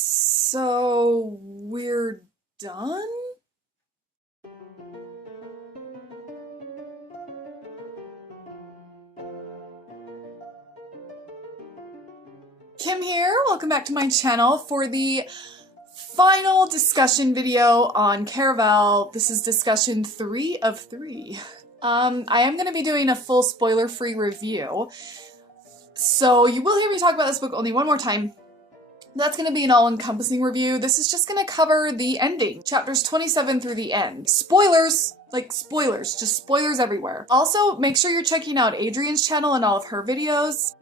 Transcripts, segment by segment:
So we're done? Kim here, welcome back to my channel for the final discussion video on Caraval. This is discussion 3 of 3. I am going to be doing a full spoiler-free review, so you will hear me talk about this book only one more time. That's going to be an all-encompassing review. This is just going to cover the ending, chapters 27 through the end. Spoilers! Like spoilers, just spoilers everywhere. Also, make sure you're checking out Adriane's channel and all of her videos,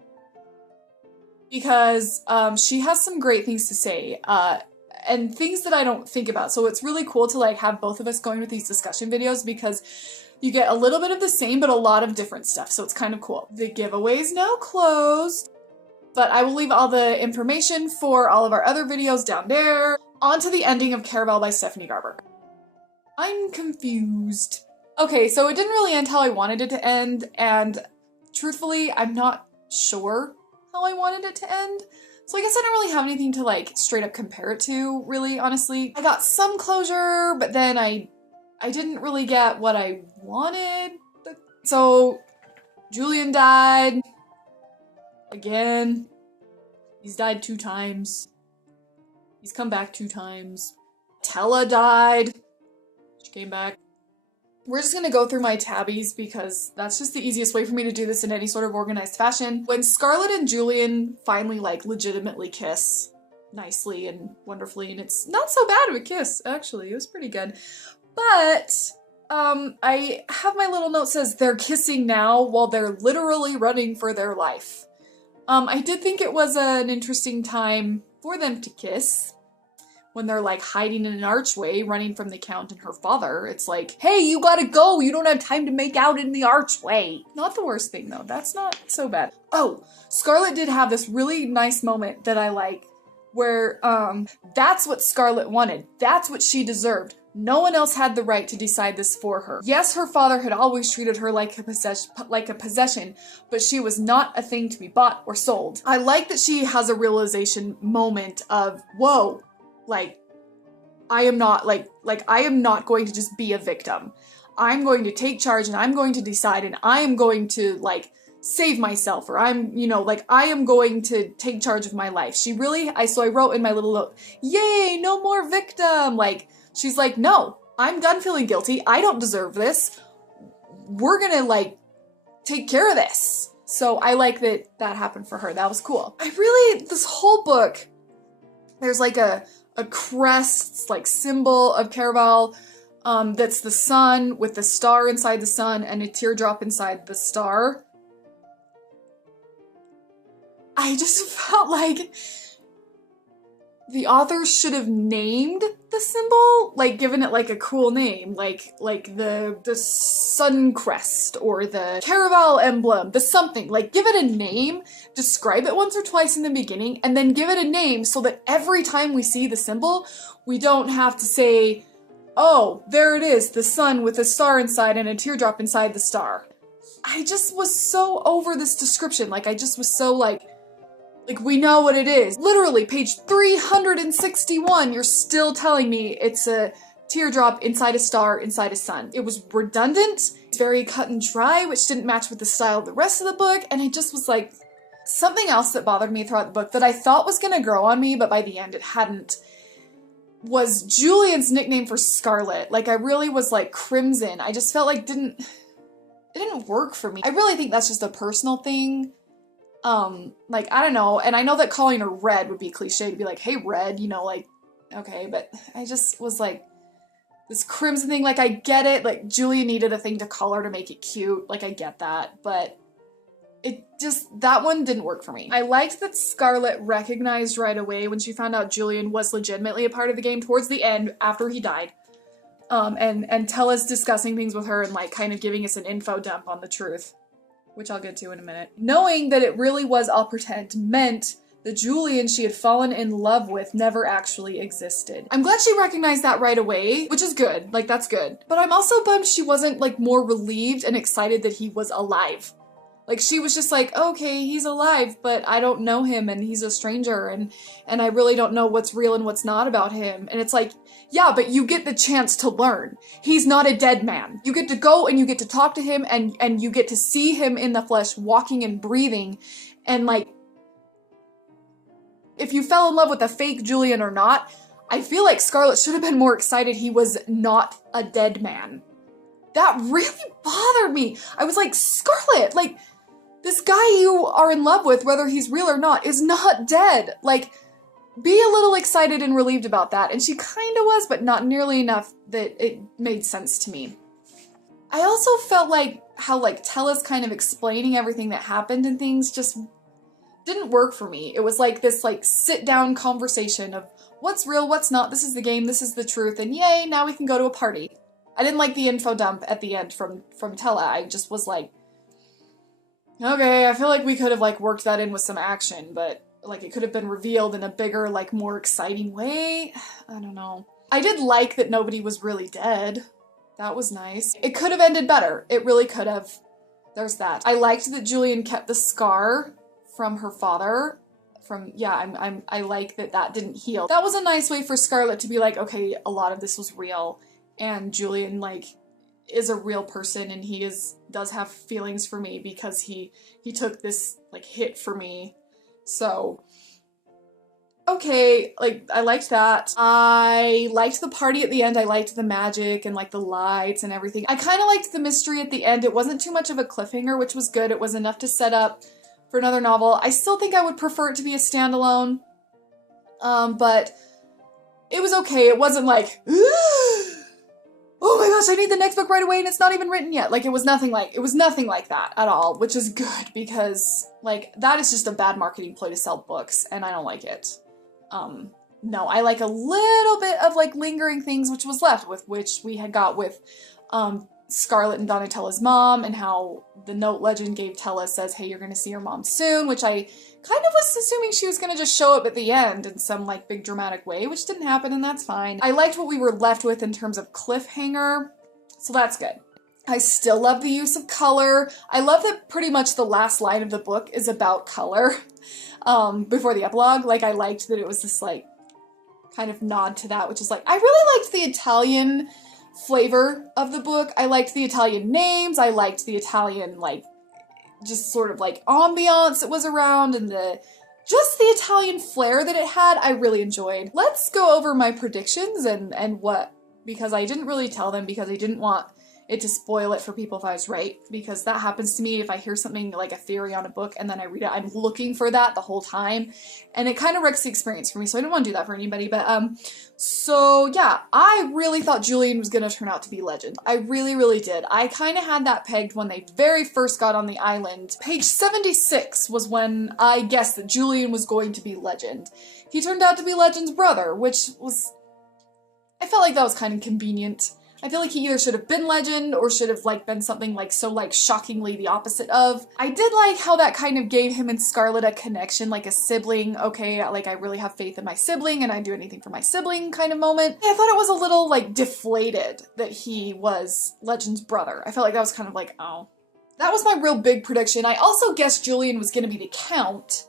because she has some great things to say, and things that I don't think about. So it's really cool to like have both of us going with these discussion videos because you get a little bit of the same but a lot of different stuff, so it's kind of cool. The giveaway is now closed, but I will leave all the information for all of our other videos down there. On to the ending of Caraval by Stephanie Garber. I'm confused. Okay, so it didn't really end how I wanted it to end, and truthfully, I'm not sure how I wanted it to end. So I guess I don't really have anything to like straight up compare it to, really, honestly. I got some closure, but then I didn't really get what I wanted. So Julian died. Again. He's died 2 times. He's come back 2 times. Tella died. She came back. We're just gonna go through my tabbies because that's just the easiest way for me to do this in any sort of organized fashion. When Scarlett and Julian finally like legitimately kiss nicely and wonderfully, and it's not so bad of a kiss, actually. It was pretty good. But I have my little note says they're kissing now while they're literally running for their life. I did think it was an interesting time for them to kiss. When they're like hiding in an archway, running from the Count and her father. It's like, hey, you gotta go! You don't have time to make out in the archway! Not the worst thing though, that's not so bad. Oh, Scarlett did have this really nice moment that I like, where that's what Scarlett wanted. That's what she deserved. No one else had the right to decide this for her. Yes, her father had always treated her like a possession, but she was not a thing to be bought or sold. I like that she has a realization moment of, whoa, like, I am not going to just be a victim. I'm going to take charge and I'm going to decide and I am going to, like, save myself, or I'm, you know, like, I am going to take charge of my life. She really, so I wrote in my little note, yay, no more victim! Like, she's like, no, I'm done feeling guilty. I don't deserve this. We're gonna, like, take care of this. So I like that that happened for her. That was cool. This whole book, there's like a crest, like, symbol of Caraval, that's the sun with the star inside the sun and a teardrop inside the star. I just felt like the authors should have named the symbol, like given it like a cool name, like the sun crest or the Caraval emblem, the something, like give it a name, describe it once or twice in the beginning, and then give it a name so that every time we see the symbol, we don't have to say, oh, there it is, the sun with a star inside and a teardrop inside the star. I just was so over this description, like I just was so like we know what it is. Literally, page 361, you're still telling me it's a teardrop inside a star inside a sun. It was redundant, it's very cut and dry, which didn't match with the style of the rest of the book, and I just was like, something else that bothered me throughout the book that I thought was gonna grow on me, but by the end it hadn't, was Julian's nickname for Scarlett. Like, I really was like, Crimson. I just felt like it didn't work for me. I really think that's just a personal thing. Like, I don't know, and I know that calling her Red would be cliche to be like, hey, Red, you know, like, okay, but I just was like, this Crimson thing, like, I get it, like, Julia needed a thing to call her to make it cute, like, I get that, but it just, that one didn't work for me. I liked that Scarlett recognized right away when she found out Julian was legitimately a part of the game towards the end, after he died, and Tella's discussing things with her and, like, kind of giving us an info dump on the truth, which I'll get to in a minute. Knowing that it really was all pretend meant the Julian she had fallen in love with never actually existed. I'm glad she recognized that right away, which is good, like, that's good. But I'm also bummed she wasn't, like, more relieved and excited that he was alive. Like, she was just like, okay, he's alive, but I don't know him, and he's a stranger, and I really don't know what's real and what's not about him. And it's like, yeah, but you get the chance to learn. He's not a dead man. You get to go and you get to talk to him, and you get to see him in the flesh, walking and breathing. And like, if you fell in love with a fake Julian or not, I feel like Scarlet should have been more excited he was not a dead man. That really bothered me. I was like, Scarlet, like, this guy you are in love with, whether he's real or not, is not dead. Like, be a little excited and relieved about that. And she kind of was, but not nearly enough that it made sense to me. I also felt like how, like, Tella's kind of explaining everything that happened and things just didn't work for me. It was like this, like, sit-down conversation of what's real, what's not, this is the game, this is the truth, and yay, now we can go to a party. I didn't like the info dump at the end from Tella. I just was like, okay, I feel like we could have, like, worked that in with some action, but, like, it could have been revealed in a bigger, like, more exciting way. I don't know. I did like that nobody was really dead. That was nice. It could have ended better. It really could have. There's that. I liked that Julian kept the scar from her father. I like that that didn't heal. That was a nice way for Scarlet to be like, okay, a lot of this was real, and Julian, like, is a real person, and he does have feelings for me because he took this, like, hit for me. So, okay, like, I liked that. I liked the party at the end. I liked the magic and, like, the lights and everything. I kind of liked the mystery at the end. It wasn't too much of a cliffhanger, which was good. It was enough to set up for another novel. I still think I would prefer it to be a standalone, but it was okay. It wasn't like, oh my gosh, I need the next book right away and it's not even written yet. Like, it was nothing like that at all, which is good because, like, that is just a bad marketing ploy to sell books, and I don't like it. No, I like a little bit of, like, lingering things, which was left with, which we had got with, Scarlet and Donatella's mom, and how the note legend gave Tella says, hey, you're gonna see your mom soon, which I kind of was assuming she was gonna just show up at the end in some, like, big dramatic way, which didn't happen, and that's fine. I liked what we were left with in terms of cliffhanger, so that's good. I still love the use of color. I love that pretty much the last line of the book is about color, before the epilogue. Like, I liked that it was this, like, kind of nod to that, which is like, I really liked the Italian flavor of the book. I liked the Italian names. I liked the Italian, like, just sort of, like, ambiance that was around, and just the Italian flair that it had, I really enjoyed. Let's go over my predictions and what, because I didn't really tell them because I didn't want it to spoil it for people if I was right, because that happens to me if I hear something like a theory on a book and then I read it. I'm looking for that the whole time, and it kind of wrecks the experience for me, so I didn't want to do that for anybody. But so yeah, I really thought Julian was gonna turn out to be Legend. I really, really did. I kind of had that pegged when they very first got on the island. Page 76 was when I guessed that Julian was going to be Legend. He turned out to be Legend's brother, which was, I felt like that was kind of convenient. I feel like he either should have been Legend or should have, like, been something, like, so, like, shockingly the opposite of. I did like how that kind of gave him and Scarlet a connection, like a sibling, okay, like, I really have faith in my sibling and I'd do anything for my sibling kind of moment. I thought it was a little, like, deflated that he was Legend's brother. I felt like that was kind of like, oh. That was my real big prediction. I also guessed Julian was gonna be the Count.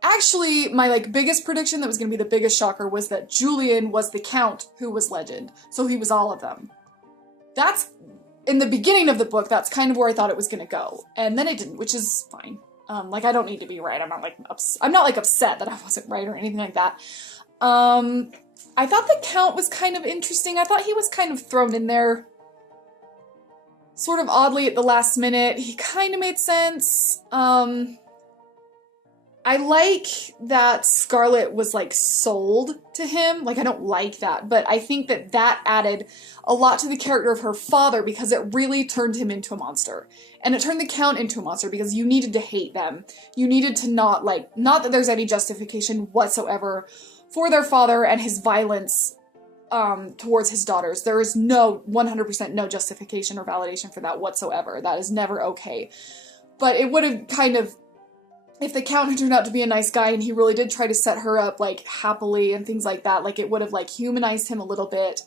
Actually, my, like, biggest prediction that was going to be the biggest shocker was that Julian was the Count who was Legend. So he was all of them. That's, in the beginning of the book, that's kind of where I thought it was going to go. And then it didn't, which is fine. Like, I don't need to be right. I'm not, like, upset that I wasn't right or anything like that. I thought the Count was kind of interesting. I thought he was kind of thrown in there sort of oddly at the last minute. He kind of made sense. I like that Scarlet was, like, sold to him. Like, I don't like that, but I think that that added a lot to the character of her father because it really turned him into a monster. And it turned the Count into a monster because you needed to hate them. You needed to not, like, not that there's any justification whatsoever for their father and his violence towards his daughters. There is no, 100% no justification or validation for that whatsoever. That is never okay. But it would have kind of, if the Count had turned out to be a nice guy and he really did try to set her up, like, happily and things like that, like, it would have, like, humanized him a little bit.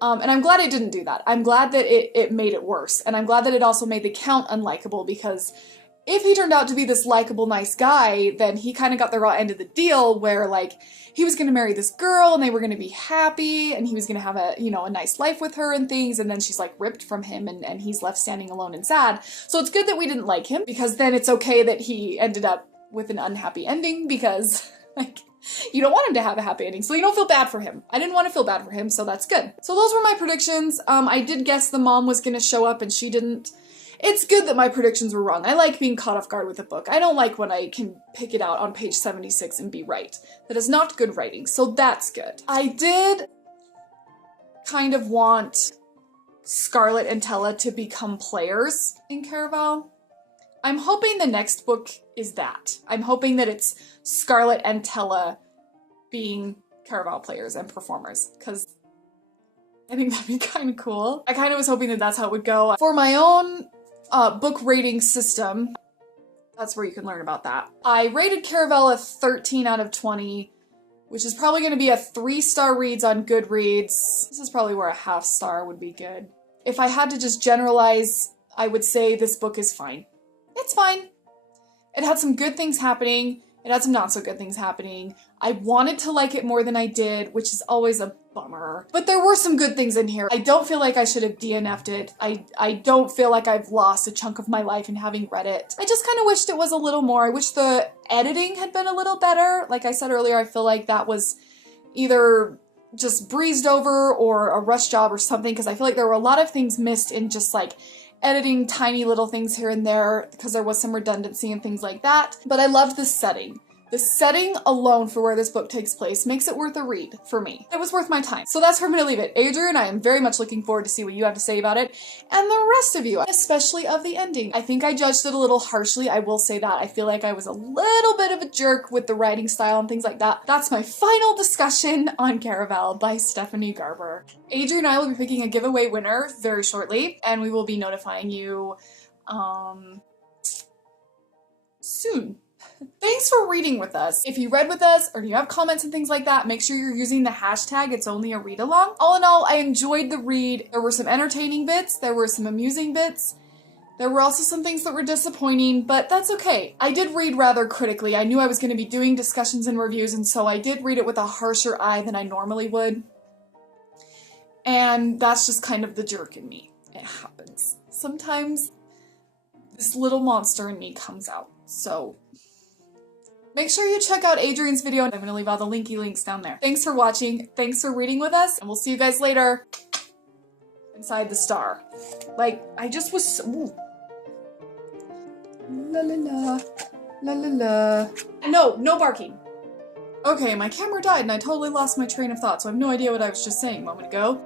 And I'm glad it didn't do that. I'm glad that it made it worse. And I'm glad that it also made the Count unlikable because if he turned out to be this likable, nice guy, then he kind of got the raw end of the deal where, like, he was going to marry this girl and they were going to be happy and he was going to have a, you know, a nice life with her and things, and then she's, like, ripped from him and he's left standing alone and sad. So it's good that we didn't like him, because then it's okay that he ended up with an unhappy ending, because, like, you don't want him to have a happy ending, so you don't feel bad for him. I didn't want to feel bad for him, so that's good. So those were my predictions. I did guess the mom was going to show up and she didn't. It's good that my predictions were wrong. I like being caught off guard with a book. I don't like when I can pick it out on page 76 and be right. That is not good writing, so that's good. I did kind of want Scarlett and Tella to become players in Caraval. I'm hoping the next book is that. I'm hoping that it's Scarlett and Tella being Caraval players and performers, because I think that'd be kind of cool. I kind of was hoping that that's how it would go. For my own book rating system, that's where you can learn about that. I rated Caraval a 13 out of 20, which is probably going to be a 3-star reads on Goodreads. This is probably where a half star would be good. If I had to just generalize, I would say this book is fine. It's fine. It had some good things happening. It had some not so good things happening. I wanted to like it more than I did, which is always a bummer. But there were some good things in here. I don't feel like I should have DNF'd it. I don't feel like I've lost a chunk of my life in having read it. I just kind of wished it was a little more. I wish the editing had been a little better. Like I said earlier, I feel like that was either just breezed over or a rush job or something, because I feel like there were a lot of things missed in just like editing tiny little things here and there, because there was some redundancy and things like that. But I loved the setting. The setting alone for where this book takes place makes it worth a read for me. It was worth my time. So that's where I'm gonna leave it. Adriane, I am very much looking forward to see what you have to say about it, and the rest of you, especially of the ending. I think I judged it a little harshly, I will say that. I feel like I was a little bit of a jerk with the writing style and things like that. That's my final discussion on Caraval by Stephanie Garber. Adriane and I will be picking a giveaway winner very shortly, and we will be notifying you soon. Thanks for reading with us. If you read with us or you have comments and things like that, make sure you're using the hashtag ItsOnlyAReadAlong. All in all, I enjoyed the read. There were some entertaining bits, there were some amusing bits, there were also some things that were disappointing, but that's okay. I did read rather critically. I knew I was going to be doing discussions and reviews, and so I did read it with a harsher eye than I normally would. And that's just kind of the jerk in me. It happens. Sometimes this little monster in me comes out, so make sure you check out Adriane's video. I'm gonna leave all the links down there. Thanks for watching, thanks for reading with us, and we'll see you guys later inside the star. Like, I just was so... Ooh. La la la, la la la. No barking. Okay, my camera died and I totally lost my train of thought, so I have no idea what I was just saying a moment ago.